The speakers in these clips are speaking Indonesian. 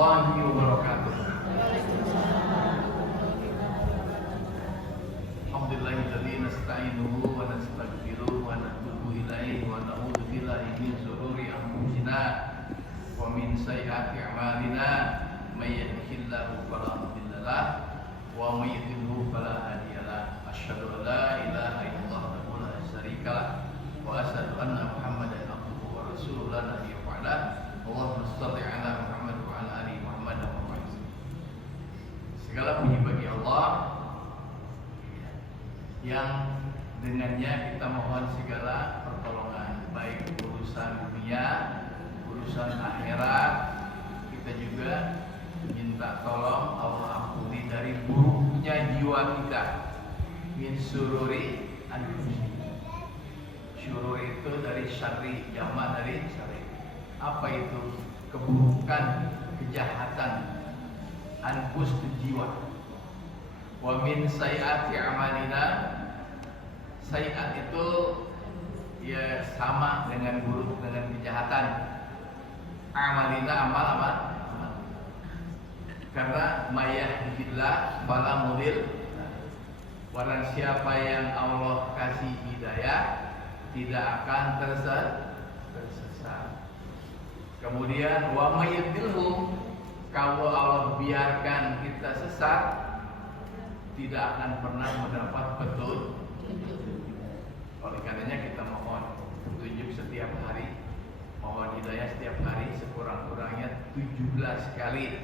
warahmatullahi wabarakatuh. Alhamdulillahilladzi nasta'inuhu wa nastaghfiruhu wa natubu ilaihi wa na'udzu billahi min shururi anfusina wa min sayyiati a'malina may yahdihillahu fala mudilla lahu wa may yudlilhu fala hadiya lahu. Asyhadu an la ilaha illallah wa la syarika lahu wa asyhadu anna Muhammadan abduhu wa rasuluhu la nabiyya ba'dahu. Allahumma shalli ala Muhammad wa ala ali Muhammad wa barik. Segala puji bagi Allah yang dengannya kita mohon segala pertolongan, baik urusan dunia, urusan akhirat. Kita juga minta tolong Allah ampuni dari buruknya jiwa kita. Min sururi anfusina. Syururi itu dari syarri, jamak dari syarri. Apa itu? Keburukan, kejahatan, anfus itu jiwa. Wa min sayyiati a'malina. Sayyiat itu ya sama dengan buruk, dengan kejahatan. Amalina amal. Karena mayahdillah fala mudil. Barang siapa yang Allah kasih hidayah tidak akan tersesat. Kemudian wa mayyidilhum, kalau Allah biarkan kita sesat, tidak akan pernah mendapat petunjuk. Oleh karenanya kita mohon petunjuk setiap hari, mohon hidayah setiap hari sekurang-kurangnya 17 kali.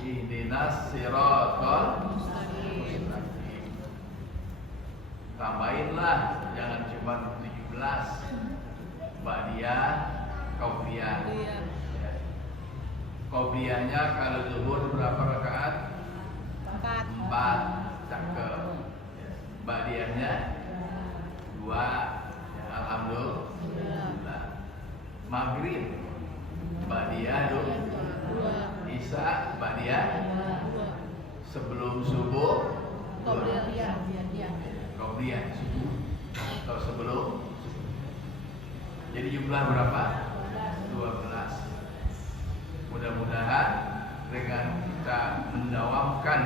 Ihdinas siratal mustaqim. Tambahinlah, jangan cuma 17. Ba'diyah, qabliyah. Qabliyahnya kalau zuhur berapa rakaat? 4. Cakep. Ba'diyahnya 2. Ya, alhamdulillah. Maghrib ba'diyah 2. Isya ba'diyah 2. Sebelum subuh qabliyah subuh atau sebelum. Jadi jumlah berapa? 12. Mudah-mudahan dengan kita mendawamkan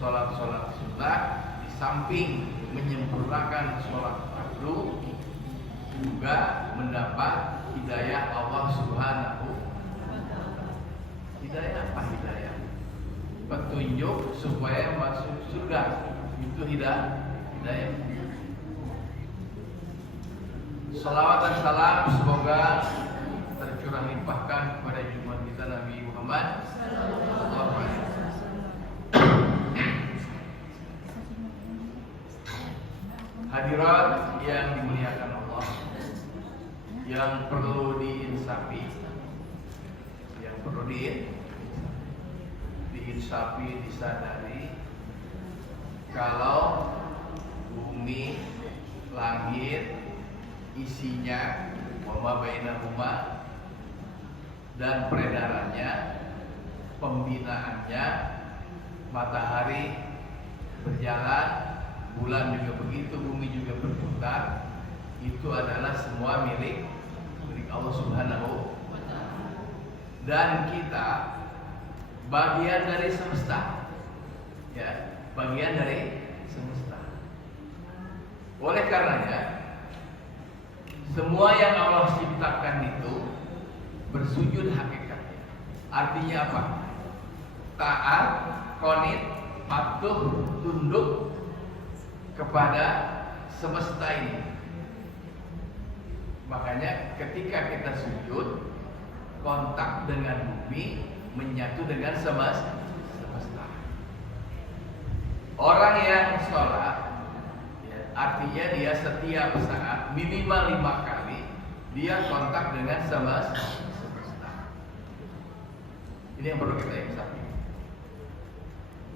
sholat-sholat sunnah di samping menyempurnakan sholat fardu, juga mendapat hidayah Allah Subhanahu wa ta'ala. Hidayah apa hidayah? Petunjuk supaya masuk surga. Itu hidayah. Salawat dan salam semoga tercurah limpahkan kepada junjungan kita Nabi Muhammad sallallahu alaihi wasallam. Hadirat yang dimuliakan Allah, yang perlu diinsafi, disadari, kalau bumi, langit, isinya, wama bainahuma, dan peredarannya, pembinaannya, matahari berjalan, bulan juga begitu, bumi juga berputar, itu adalah semua milik Allah Subhanahu wa ta'ala. Dan kita bagian dari semesta, ya, bagian dari semesta. Oleh karenanya, semua yang Allah ciptakan itu bersujud hakikatnya. Artinya apa? Taat, qanit, patuh, tunduk kepada semesta ini. Makanya ketika kita sujud, kontak dengan bumi, menyatu dengan semesta. Orang yang sholat, ya, artinya dia setiap saat minimal 5 kali dia kontak dengan semesta. Ini yang perlu kita ingat.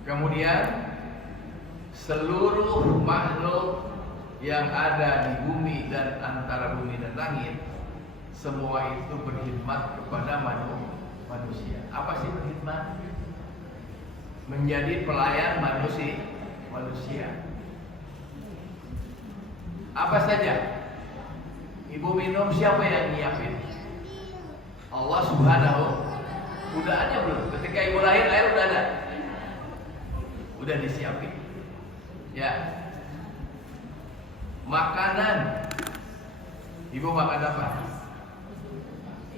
Kemudian seluruh makhluk yang ada di bumi dan antara bumi dan langit, semua itu berkhidmat kepada manusia. Apa sih berkhidmat? Menjadi pelayan manusia. Apa saja? Ibu minum, siapa yang nyiapin? Allah Subhanahu. Udah udah disiapin. Ya. Makanan. Ibu makan apa?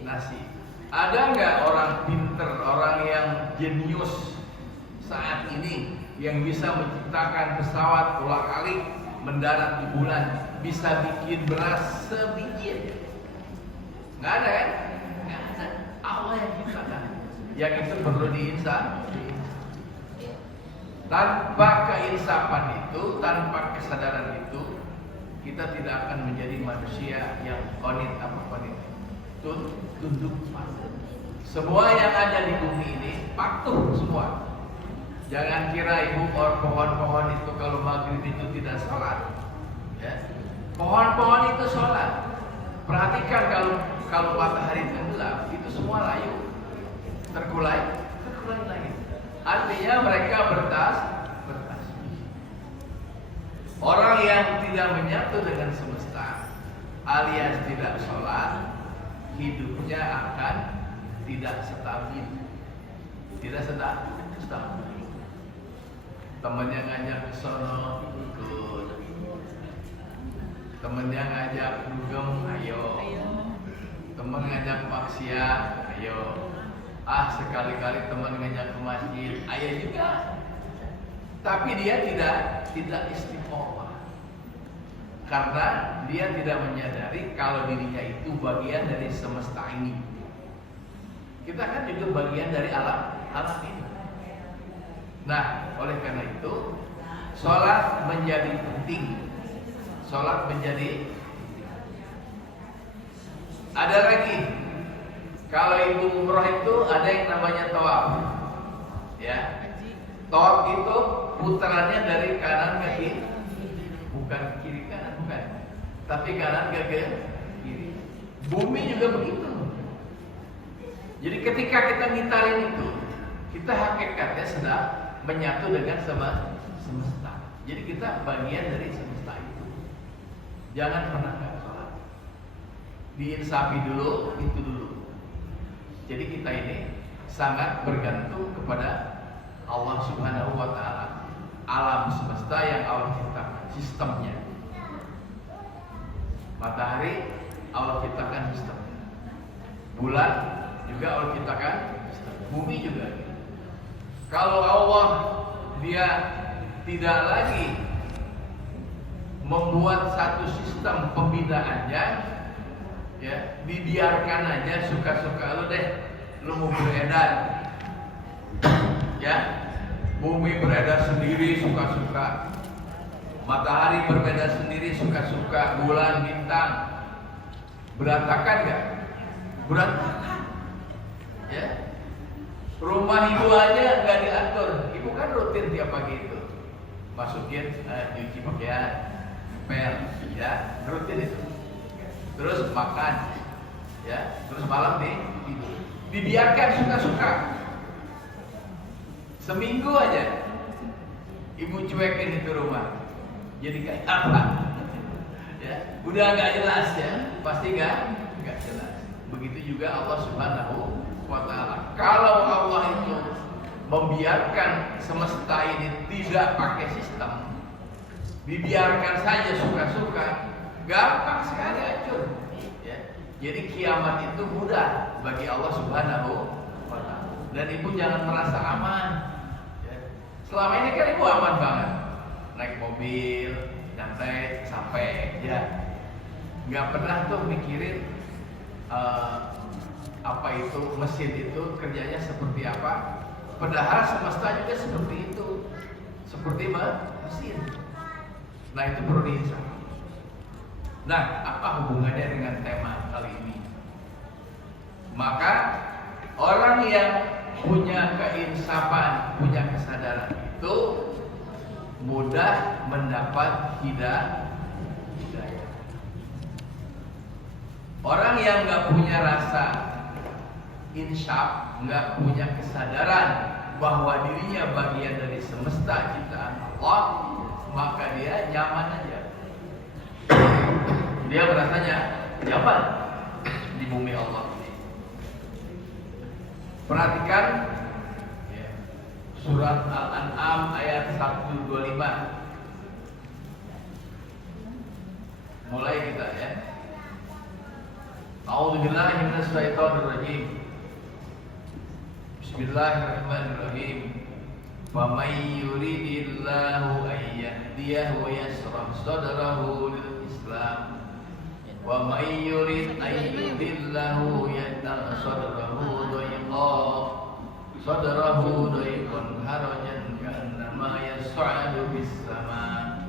Nasi. Ada nggak orang pinter, orang yang jenius saat ini yang bisa menciptakan pesawat ulang-alik mendarat di bulan, bisa bikin beras sebiji? Nggak ada kan? Nggak ada. Allah yang ciptakan. Yang itu perlu diinsaf. Tanpa keinsapan itu, tanpa kesadaran itu, kita tidak akan menjadi manusia yang qanit tunduk patuh. Semua yang ada di bumi ini patuh semua. Jangan kira ibu pohon-pohon itu kalau maghrib itu tidak sholat. Ya. Pohon-pohon itu sholat. Perhatikan kalau matahari tenggelam itu semua layu, terkulai lagi. Artinya mereka bertasbih. Orang yang tidak menyatu dengan semesta alias tidak sholat, hidupnya akan tidak stabil. Tidak stabil. Temennya ngajak ke sono ikut. Temennya ngajak dugem, ayo. Temen ngajak maksiat, ayo. Sekali-kali teman ngajak ke masjid, ayo juga. Tapi dia tidak istiqomah. Karena dia tidak menyadari kalau dirinya itu bagian dari semesta ini. Kita kan juga bagian dari alam ini. Nah, oleh karena itu sholat menjadi penting. Sholat menjadi. Ada lagi, kalau ibu umroh itu ada yang namanya tawaf. Ya, tawaf itu putarannya dari kanan ke kiri, bukan kiri kanan, bukan, tapi kanan ke kiri. Bumi juga begitu. Jadi ketika kita ngitarin itu, kita hakikatnya sedang menyatu dengan semesta. Jadi kita bagian dari semesta itu. Jangan pernah nggak sholat. Diinsafi dulu, itu dulu. Jadi kita ini sangat bergantung kepada Allah Subhanahu wa Ta'ala, alam semesta yang Allah ciptakan, sistemnya. Matahari Allah ciptakan sistemnya. Bulan juga Allah ciptakan sistem. Bumi juga. Kalau Allah dia tidak lagi membuat satu sistem pembinaannya, ya, dibiarkan aja suka-suka lu deh, lu mau beredar, ya, bumi beredar sendiri suka-suka, matahari beredar sendiri suka-suka, bulan, bintang, berantakan gak? Berantakan, ya. Rumah ibu aja nggak diatur, ibu kan rutin tiap pagi itu masukin cuci pakaian, pel, ya, rutin itu. Terus makan, ya, terus malam tidur. Dibiarkan suka-suka. Seminggu aja, ibu cuekin itu rumah. Jadi kayak apa? Ya, udah nggak jelas ya, pasti nggak jelas. Begitu juga Allah Subhanahu wa Ta'ala. Kalau Allah itu membiarkan semesta ini tidak pakai sistem, dibiarkan saja suka-suka, gampang sekali hancur. Ya. Jadi kiamat itu mudah bagi Allah Subhanahu wa Ta'ala. Dan ibu jangan merasa aman. Ya. Selama ini kan ibu aman banget, naik mobil, nyantai, sampai, ya, nggak pernah tuh mikirin apa itu mesin itu kerjanya seperti apa. Padahal semesta juga seperti itu, seperti mesin. Nah, itu perlu diingat. Nah, apa hubungannya dengan tema kali ini? Maka orang yang punya keinsapan, punya kesadaran itu mudah mendapat hidayah. Orang yang nggak punya rasa insaf, nggak punya kesadaran bahwa dirinya bagian dari semesta ciptaan Allah, maka dia nyaman aja. Dia merasanya nyaman di bumi Allah. Perhatikan, ya, Surat Al-An'am ayat 125. Mulai kita ya. A'udzubillahi minasyaitonirrajim. Bismillahirrahmanirrahim. Faman yuridillahu an yahdiyahu yashrah sadrahu lil Islam. Wa may yurid an yudillahu yaj'al sadrahu dayqan harajan ka'annama yas'adu bis sama.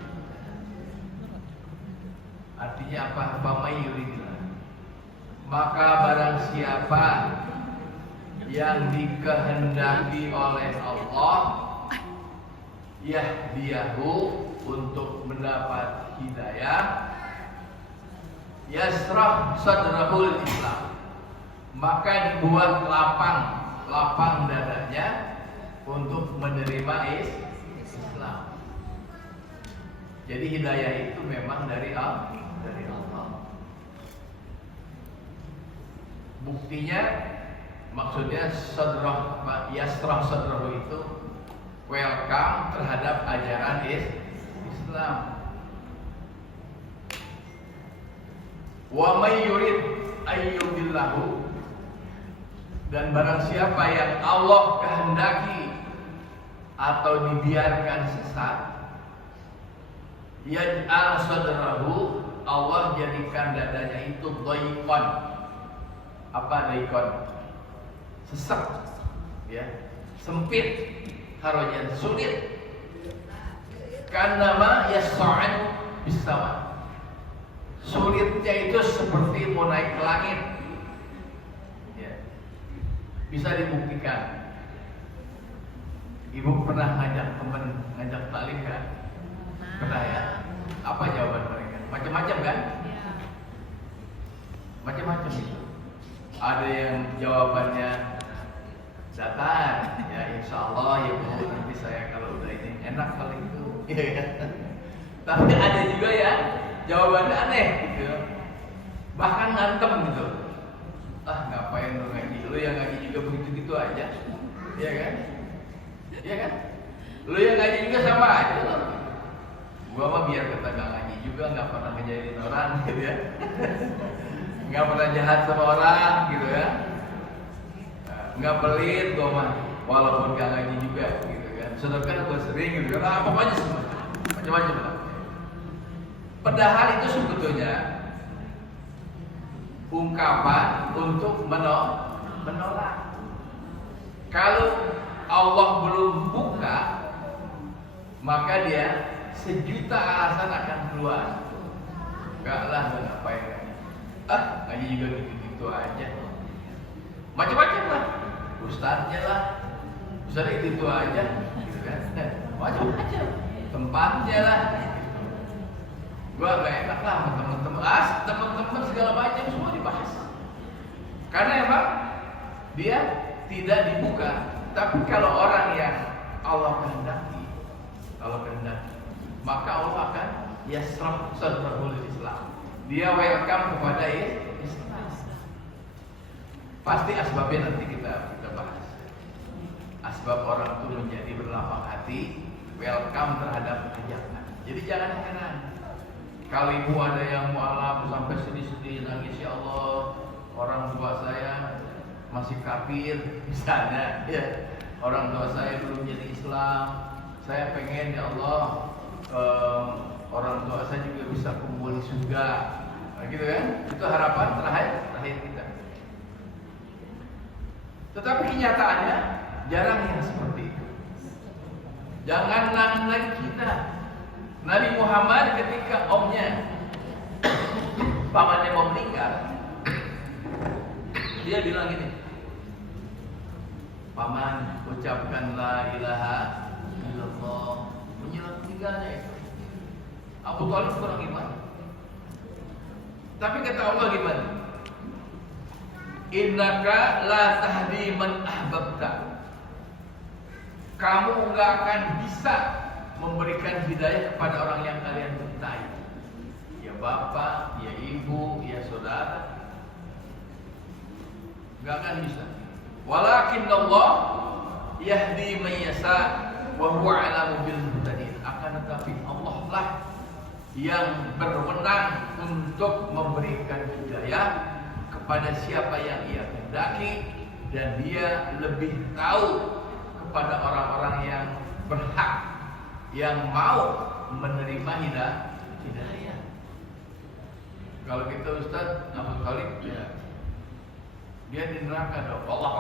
Artinya apa? Faman yuridillah, maka barang siapa yang dikehendaki oleh Allah, yahdiyahu, untuk mendapat hidayah, yasrah sadrahul Islam, maka dibuat lapang dadanya untuk menerima Islam. Jadi hidayah itu memang dari Allah. Buktinya, maksudnya yasrah sadrahu itu welcome terhadap ajaran Islam. Wa may yurid ayyudillahu, dan barang siapa yang Allah kehendaki atau dibiarkan sesat, yaj'al sadrahu, Allah jadikan dadanya itu dayqan. Apa dayqan? Sesek, ya, sempit, harajan, sulit. Kanama yas'ad bis-sama, sulitnya itu seperti mau naik ke langit. Ya. Bisa dibuktikan. Ibu pernah ngajak taklim kan? Pernah ya? Apa jawaban mereka? Macam-macam kan? Macam-macam itu. Ada yang jawabannya datar, ya insya Allah ya Bu, nanti saya kalau udah ini enak kalau itu. Tapi ada juga ya jawabannya aneh gitu, bahkan ngantem gitu. Ngapain lu ngaji? Lu yang ngaji juga begitu-gitu aja, ya kan? Ya kan? Lu yang ngaji juga sama aja lo. Gua mah biar kata gak ngaji juga, nggak pernah ngejailin orang gitu ya, nggak pernah jahat sama orang gitu ya, nggak pelit gua mah, walaupun gak ngaji juga gitu kan. Sedangkan gua sering gitu kan, pokoknya semua macam-macam lah. Padahal itu sebetulnya ungkapan untuk menolak. Kalau Allah belum buka, maka dia sejuta alasan akan keluar. Enggak lah, ngapain ngaji? Ngaji juga gitu-gitu aja. Macam-macam lah. Ustadznya lah, ustadznya gitu aja, gitu kan? Macam-macam. Tempatnya lah. Gua gak enak lah sama teman-teman segala macam semua dibahas. Karena emang dia tidak dibuka. Tapi kalau orang yang Allah kehendaki, maka Allah akan yasrah sadrahul Islam. Dia welcome kepada Islam. Pasti asbabnya nanti kita bahas. Asbab orang itu menjadi berlapang hati, welcome terhadap ajakan. Jadi jangan heran kalau ibu ada yang mualaf sampai sedih-sedih nangis, ya Allah, orang tua saya masih kafir misalnya, ya, orang tua saya belum jadi Islam, saya pengen ya Allah orang tua saya juga bisa kumpul di surga, nah, gitu kan? Itu harapan terakhir kita. Tetapi kenyataannya jarang yang seperti itu. Jangan lagi kita. Nabi Muhammad ketika omnya, pamannya mau meninggal, dia bilang gini, paman, ucapkan la ilaha illallah, menjelang meninggalnya itu. Abu Thalib kurang iman. Tapi kata Allah gimana? Innaka la tahdi man ahbabta. Kamu enggak akan bisa memberikan hidayah kepada orang yang kalian cintai. Ya bapak, ya ibu, ya saudara. Enggak akan bisa. Walakin Allah yahdi man yasha wa huwa a'lamu bil muhtadin. Akan tetapi Allah lah yang berwenang untuk memberikan hidayah kepada siapa yang Ia kehendaki, dan Dia lebih tahu kepada orang-orang yang berhak, yang mau menerima hidayah. Kalau kita Ustaz Abu Talib, ya, dia di neraka dong, Allah